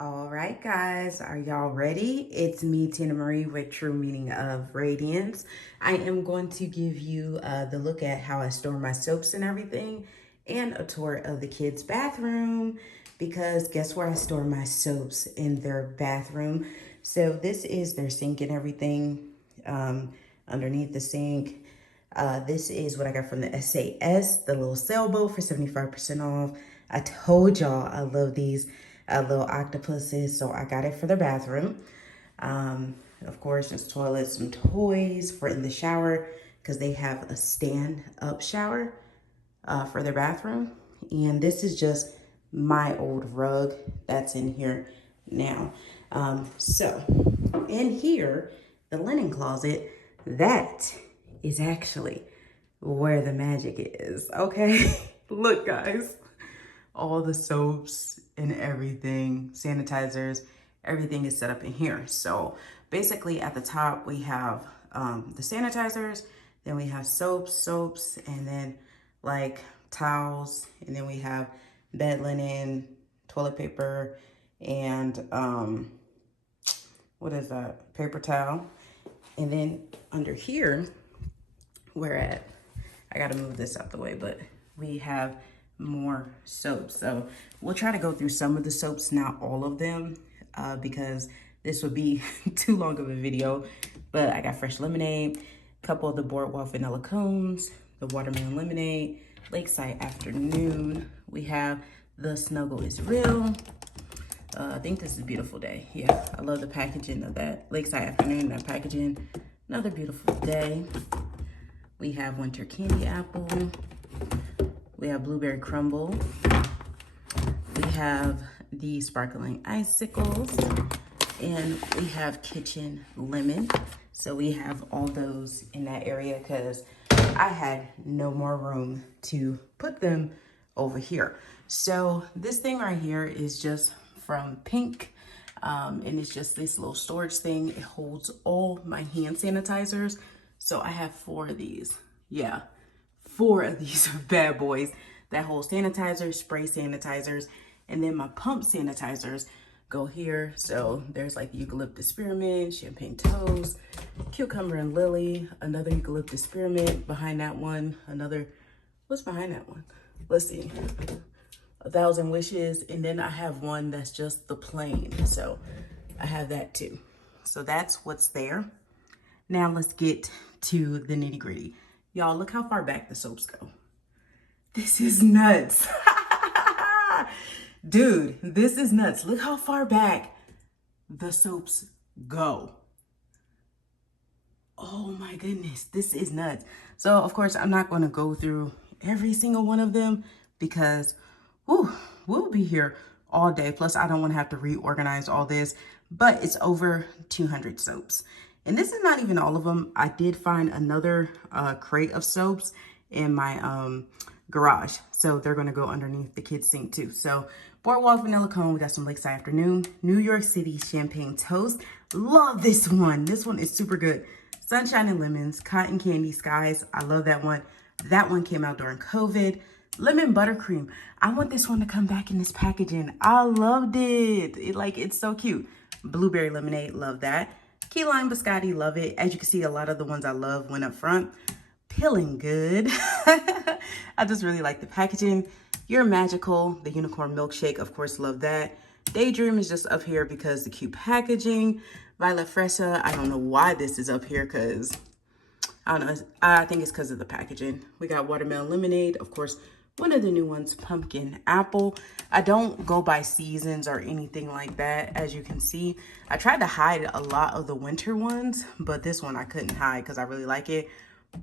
All right, guys, are y'all ready? It's me, Tina Marie, with True Meaning of Radiance. I am going to give you the look at how I store my soaps and everything, and a tour of the kids' bathroom, because guess where I store my soaps? In their bathroom. So this is their sink and everything underneath the sink. This is what I got from the SAS, the little sailboat for 75% off. I told y'all I love these little octopuses, so I got it for the bathroom. Of course, just toilets, some toys for in the shower, because they have a stand-up shower for their bathroom. And this is just my old rug that's in here now. So in here, the linen closet, that is actually where the magic is, okay? Look, guys, all the soaps and everything, sanitizers, everything is set up in here. So basically at the top, we have the sanitizers, then we have soaps, and then like towels, and then we have bed linen, toilet paper, and what is that? Paper towel. And then under here, we're at, I gotta move this out the way, but we have more soaps. So we'll try to go through some of the soaps, not all of them, because this would be too long of a video. But I got fresh lemonade, a couple of the boardwalk vanilla cones, the watermelon lemonade, lakeside afternoon. We have the snuggle is real. I think this is a beautiful day. Yeah, I love the packaging of that lakeside afternoon, that packaging. Another beautiful day. We have winter candy apple. We have blueberry crumble. We have the sparkling icicles, and we have kitchen lemon. So we have all those in that area because I had no more room to put them over here. So this thing right here is just from Pink, and it's just this little storage thing. It holds all my hand sanitizers. So I have 4 of these. Yeah, 4 of these bad boys that hold sanitizers, spray sanitizers, and then my pump sanitizers go here. So there's like eucalyptus spearmint, champagne toast, cucumber and lily, another eucalyptus spearmint behind that one, another, what's behind that one? Let's see, 1,000 wishes. And then I have one that's just the plain. So I have that too. So that's what's there. Now let's get to the nitty gritty. Y'all, look how far back the soaps go. This is nuts. Dude, this is nuts. Look how far back the soaps go. Oh my goodness, this is nuts. So of course, I'm not gonna go through every single one of them because we'll be here all day. Plus, I don't wanna have to reorganize all this, but it's over 200 soaps. And this is not even all of them. I did find another crate of soaps in my garage. So they're gonna go underneath the kids' sink too. So Boardwalk Vanilla Cone, we got some Lakeside Afternoon. New York City Champagne Toast. Love this one. This one is super good. Sunshine and Lemons, Cotton Candy Skies. I love that one. That one came out during COVID. Lemon Buttercream. I want this one to come back in this packaging. I loved it. It's so cute. Blueberry Lemonade, love that. Key Lime Biscotti, love it. As you can see, a lot of the ones I love went up front. Peeling Good. I just really like the packaging. You're Magical, the Unicorn Milkshake, of course, love that. Daydream is just up here because the cute packaging. Violet Fresa, I don't know why this is up here because, I don't know, I think it's because of the packaging. We got Watermelon Lemonade, of course, one of the new ones, Pumpkin Apple. I don't go by seasons or anything like that, as you can see. I tried to hide a lot of the winter ones, but this one I couldn't hide because I really like it.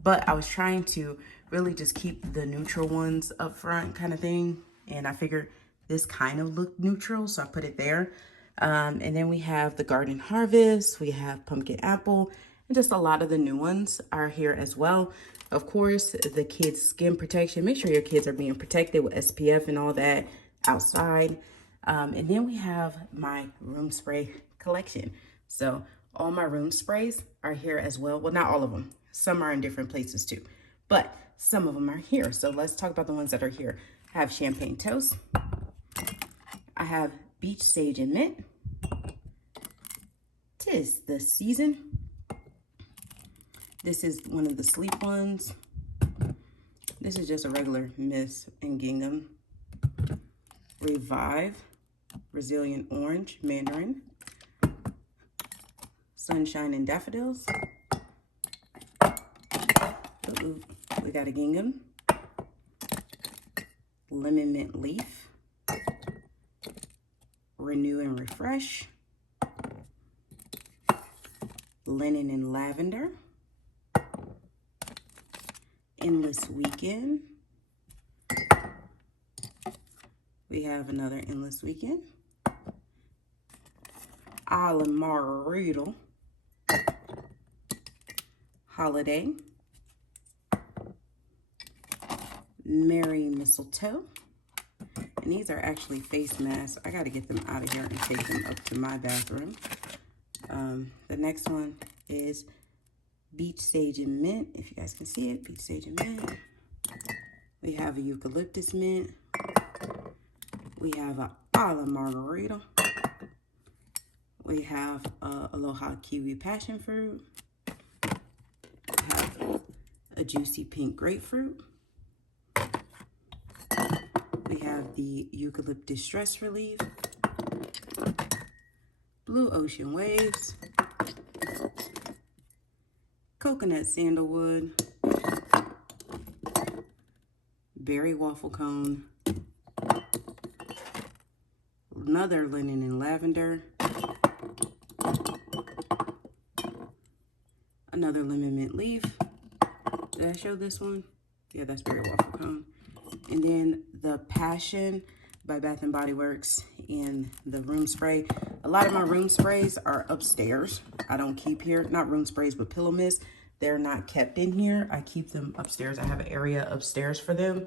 But I was trying to really just keep the neutral ones up front kind of thing. And I figured this kind of looked neutral, so I put it there. And then we have the Garden Harvest, we have Pumpkin Apple, and just a lot of the new ones are here as well. Of course, the kids' skin protection. Make sure your kids are being protected with SPF and all that outside. And then we have my room spray collection. So all my room sprays are here as well. Well, not all of them. Some are in different places too, but some of them are here. So let's talk about the ones that are here. I have Champagne Toast. I have Beach Sage and Mint. 'Tis the season. This is one of the sleep ones. This is just a regular mist and gingham. Revive, Brazilian Orange, Mandarin. Sunshine and Daffodils. Ooh, we got a gingham. Lemon Mint Leaf. Renew and Refresh. Linen and Lavender. Endless Weekend. We have another Endless Weekend. A la Margarita. Holiday. Merry Mistletoe. And these are actually face masks. I got to get them out of here and take them up to my bathroom. The next one is Beach Sage and Mint. If you guys can see it, Beach Sage and Mint. We have a Eucalyptus Mint. We have a la Margarita. We have Aloha Kiwi Passion Fruit. We have a Juicy Pink Grapefruit. We have the Eucalyptus Stress Relief. Blue Ocean Waves. Coconut Sandalwood. Berry Waffle Cone. Another Linen and Lavender. Another Lemon Mint Leaf. Did I show this one? Yeah, that's Berry Waffle Cone. And then the Passion by Bath & Body Works in the room spray. A lot of my room sprays are upstairs. I don't keep here. Not room sprays, but pillow mist. They're not kept in here. I keep them upstairs. I have an area upstairs for them.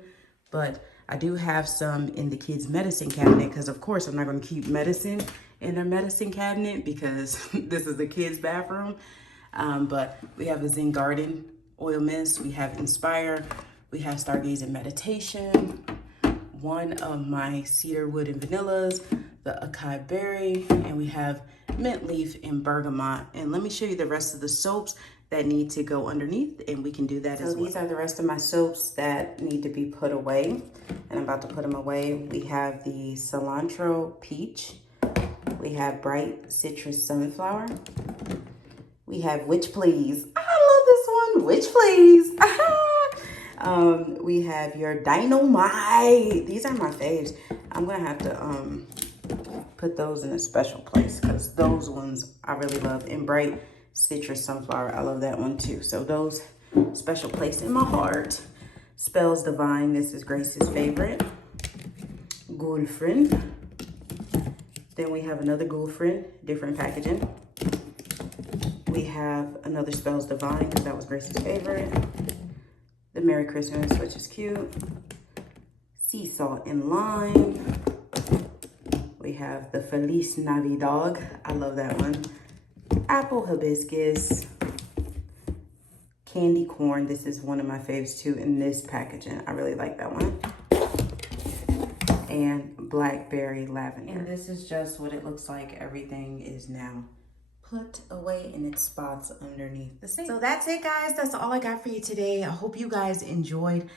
But I do have some in the kids' medicine cabinet because, of course, I'm not going to keep medicine in their medicine cabinet because this is the kids' bathroom. But we have a Zen Garden oil mist. We have Inspire. We have Stargazing Meditation. One of my cedar wood and vanillas, the acai berry, and we have mint leaf and bergamot. And let me show you the rest of the soaps that need to go underneath, and we can do that as well. So these are the rest of my soaps that need to be put away, and I'm about to put them away. We have the Cilantro Peach. We have Bright Citrus Sunflower. We have Witch Please. I love this one, Witch Please. We have your Dynamite. These are my faves. I'm gonna have to put those in a special place because those ones I really love. And Bright Citrus Sunflower, I love that one too. So those special place in my heart. Spells Divine, this is Grace's favorite. Girlfriend. Then we have another Girlfriend, different packaging. We have another Spells Divine because that was Grace's favorite. The Merry Christmas, which is cute. Sea Salt and Lime. We have the Feliz Navidad. I love that one. Apple Hibiscus. Candy Corn. This is one of my faves too in this packaging. I really like that one. And Blackberry Lavender. And this is just what it looks like. Everything is now put away in its spots underneath the sink. So that's it, guys. That's all I got for you today. I hope you guys enjoyed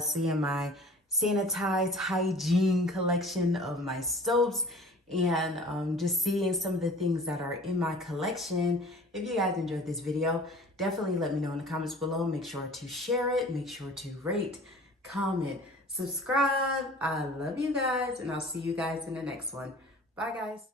seeing my Sanitize Hygiene collection of my soaps and just seeing some of the things that are in my collection. If you guys enjoyed this video, definitely let me know in the comments below. Make sure to share it. Make sure to rate, comment, subscribe. I love you guys, and I'll see you guys in the next one. Bye, guys.